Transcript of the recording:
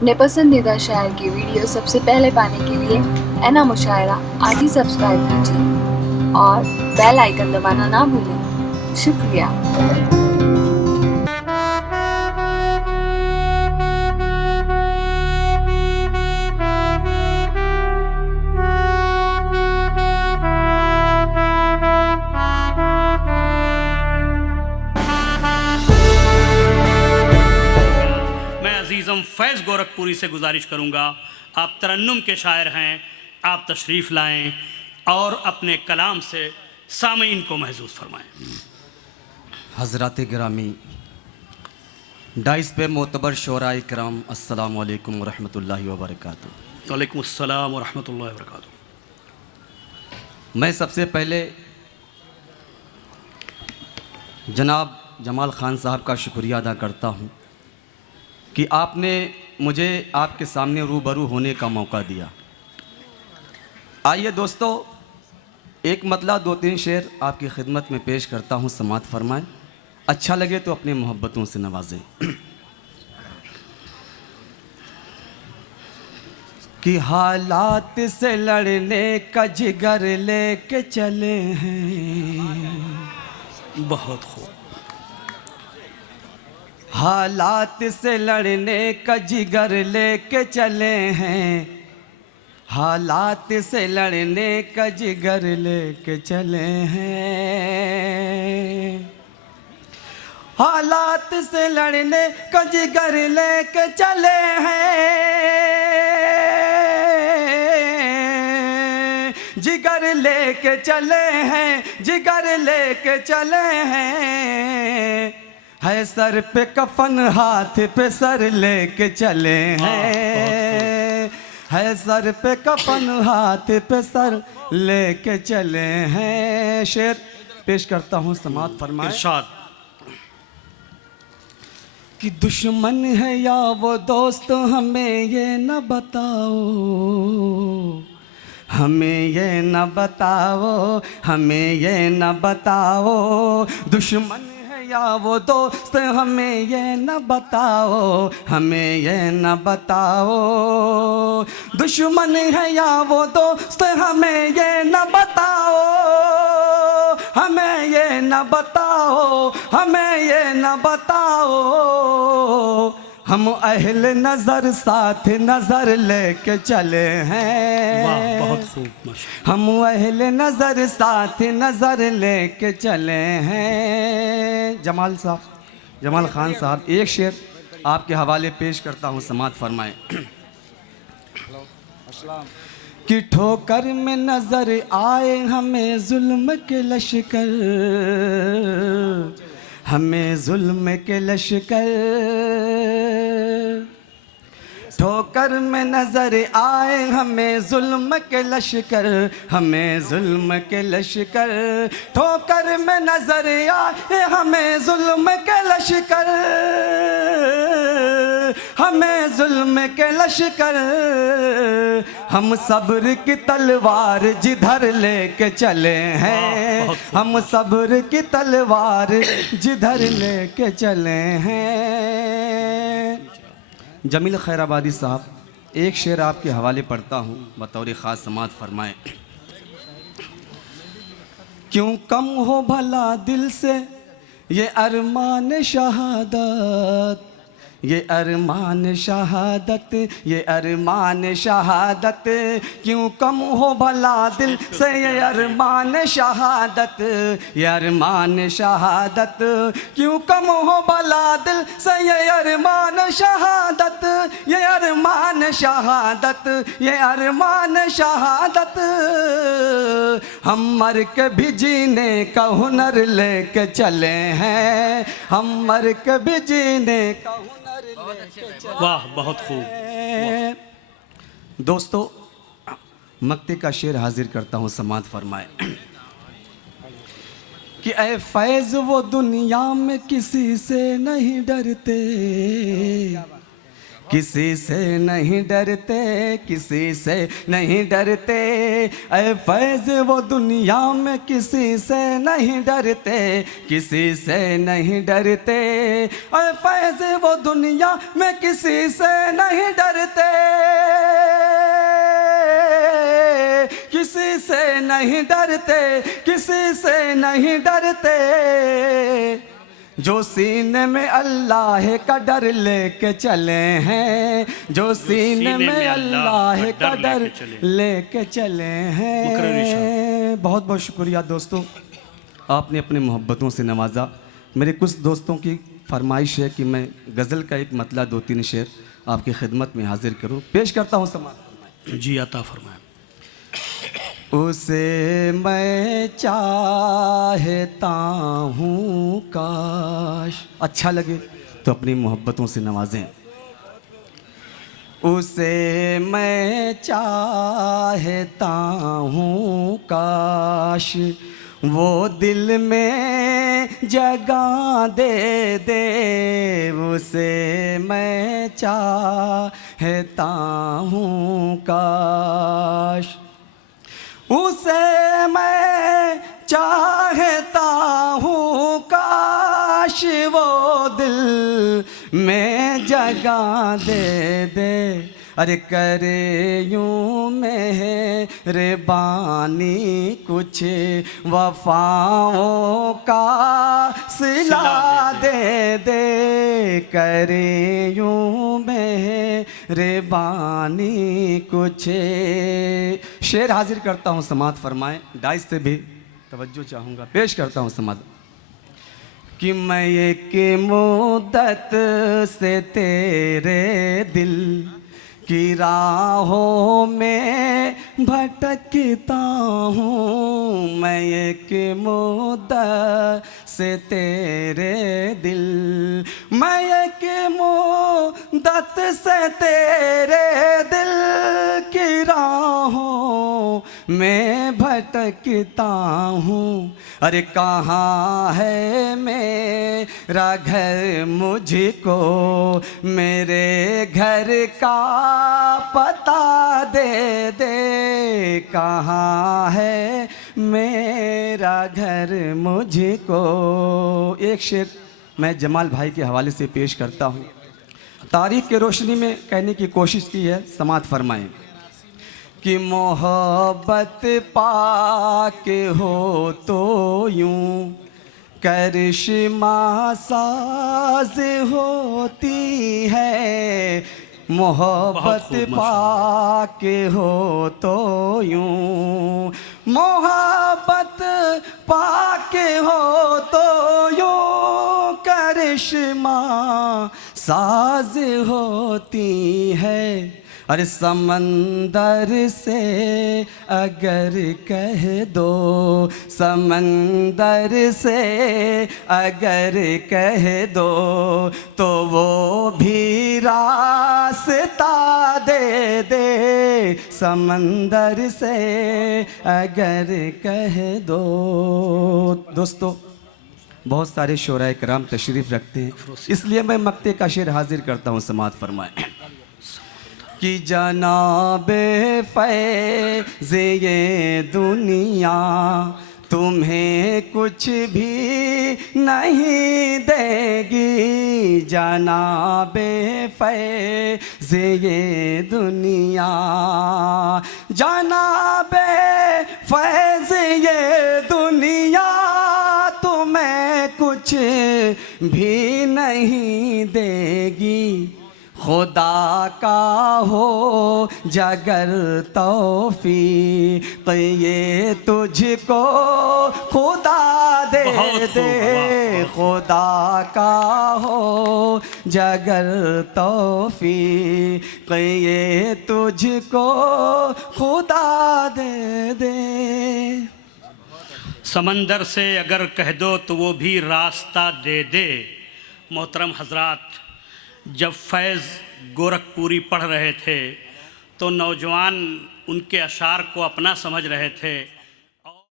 अपने पसंदीदा शायर की वीडियो सबसे पहले पाने के लिए एना मुशायरा आज ही सब्सक्राइब कीजिए और बेल आइकन दबाना ना भूलें। शुक्रिया। मैं अजीज़म फैज़ गोरखपुरी से गुजारिश करूँगा, आप तरन्नुम के शायर हैं, आप तशरीफ़ लाएं और अपने कलाम से सामीन को महसूस फरमाएं। हज़रात गिरामी डाइस पे मोतबर शोरा इकराम, अस्सलाम वालेकुम रहमतुल्लाहि व बरकातुहू। वालेकुम अस्सलाम व रहमतुल्लाहि व बरकातुहू। मैं सबसे पहले जनाब जमाल ख़ान साहब का शुक्रिया अदा करता हूँ कि आपने मुझे आपके सामने रूबरू होने का मौका दिया। आइए दोस्तों, एक मतला दो तीन शेर आपकी खिदमत में पेश करता हूँ, समात फरमाएं। अच्छा लगे तो अपनी मोहब्बतों से नवाजें। कि हालात से लड़ने का जिगर लेके चले हैं, बहुत खूब। हालात से लड़ने का जिगर लेके चले हैं, हालात से लड़ने का जिगर लेके चले हैं, हालात से लड़ने का जिगर लेके चले हैं, जिगर लेके चले हैं, जिगर लेके चले हैं, है सर पे कफन हाथ पे सर लेके चले हैं, है सर पे कफन हाथ पे सर लेके चले हैं। शेर पेश करता हूँ, समात फरमाएं। इरशाद। कि दुश्मन है या वो दोस्त हमें ये न बताओ, हमें ये न बताओ, हमें ये न बताओ, दुश्मन या वो दोस्त हमें ये न बताओ, हमें ये न बताओ, दुश्मन है या वो दोस्त हमें ये न बताओ, हमें ये न बताओ, हमें ये न बताओ, हम अहल नज़र साथ नज़र लेके चले हैं। वाह, बहुत खूब। हम अहल नज़र साथ नज़र लेके चले हैं। जमाल साहब, जमाल ख़ान साहब, एक शेर आपके हवाले पेश करता हूँ, समात फरमाएं। कि ठोकर में नज़र आए हमें जुल्म के लश्कर, हमें जुल्म के लश्कर, ठोकर में नजर आए हमें जुल्म के लश्कर, हमें जुल्म के लश्कर, ठोकर में नजर आए हमें जुल्म के लश्कर, हमें जुल्म के लश्कर, हम सब्र की तलवार जिधर लेके चले हैं, हम सब्र की तलवार जिधर लेके चले हैं। जमील खैराबादी साहब, एक शेर आपके हवाले पढ़ता हूँ, बतौर ख़ास समात फरमाएं। क्यों कम हो भला दिल से ये अरमान शहादत, ये अरमान शहादत, ये अरमान शहादत, क्यों कम हो भला दिल से ये अरमान शहादत, ये अरमान शहादत, क्यों कम हो भला दिल से ये अरमान शहादत, ये अरमान शहादत, ये अरमान शहादत, हम मर के भी जीने का हुनर लेके चले हैं, हम मर के भी जीने का हुनर। वाह, बहुत खूब। दोस्तों, मक्ते का शेर हाजिर करता हूँ, समात फरमाए। कि ऐ फैज़ वो दुनिया में किसी से नहीं डरते, किसी से नहीं डरते, किसी से नहीं डरते, ऐ फैज़ वो दुनिया में किसी से नहीं डरते, किसी से नहीं डरते, ऐ फैज़ वो दुनिया में किसी से नहीं डरते, किसी से नहीं डरते, किसी से नहीं डरते, जो सीने में अल्लाह का डर लेके चले हैं, जो सीने में अल्लाह का डर लेके चले हैं। बहुत बहुत शुक्रिया दोस्तों, आपने अपनी मोहब्बतों से नवाजा। मेरे कुछ दोस्तों की फरमाइश है कि मैं गज़ल का एक मतला 2-3 शेर आपकी खिदमत में हाजिर करूं। पेश करता हूं समाअत। जी अता फरमाएं। उसे मैं चाहता हूँ काश, अच्छा लगे तो अपनी मोहब्बतों से नवाजें। उसे मैं चाहता हूँ काश वो दिल में जगह दे दे, उसे मैं चाहता हूँ काश, उसे मैं चाहता हूँ काश वो दिल में जगह दे दे, अरे करे यूं मेरे बानी कुछ वफाओं का सिला दे दे, करे यूं मेरे बानी कुछ। शेर हाजिर करता हूँ, समाअत फरमाएं। डाइस से भी तवज्जो चाहूँगा, पेश करता हूँ समाअत। कि मैं एक मुद्दत से तेरे दिल की राहों में भटकता हूँ, मैं एक मुद्दत से तेरे दिल, मैं एक मुद्दत से तेरे दिल की राहों में भटकता हूँ, अरे कहाँ है मेरा घर, मुझको मेरे घर का पता दे दे, कहाँ है मेरा घर, मुझको। एक शेर मैं जमाल भाई के हवाले से पेश करता हूँ, तारीख के रोशनी में कहने की कोशिश की है, समाअत फरमाएं। कि मोहब्बत पाके हो तो यूं करिश्मा साज होती है, मोहब्बत पाके हो तो यूं, मोहब्बत पाके हो तो यूं करिश्मा साज होती है, अरे समंदर से अगर कह दो, समंदर से अगर कह दो तो वो भी रास्ता दे दे, समंदर से अगर कह दो। दोस्तों बहुत सारे शोराए कराम तशरीफ़ रखते हैं, इसलिए मैं मक्ते का शेर हाजिर करता हूँ, समाअत फरमाएं। कि जनाबे फैज़ ये दुनिया तुम्हें कुछ भी नहीं देगी, जनाबे फैज़ ये दुनिया, जनाबे फैज़ ये दुनिया तुम्हें कुछ भी नहीं देगी, खुदा का हो जगर तौफीक ये तुझको खुदा दे दे, खुदा का हो जगर तौफीक ये तुझको खुदा दे दे। समंदर से अगर कह दो तो वो भी रास्ता दे दे। मोहतरम हजरात, जब फैज़ गोरखपुरी पढ़ रहे थे तो नौजवान उनके अशार को अपना समझ रहे थे।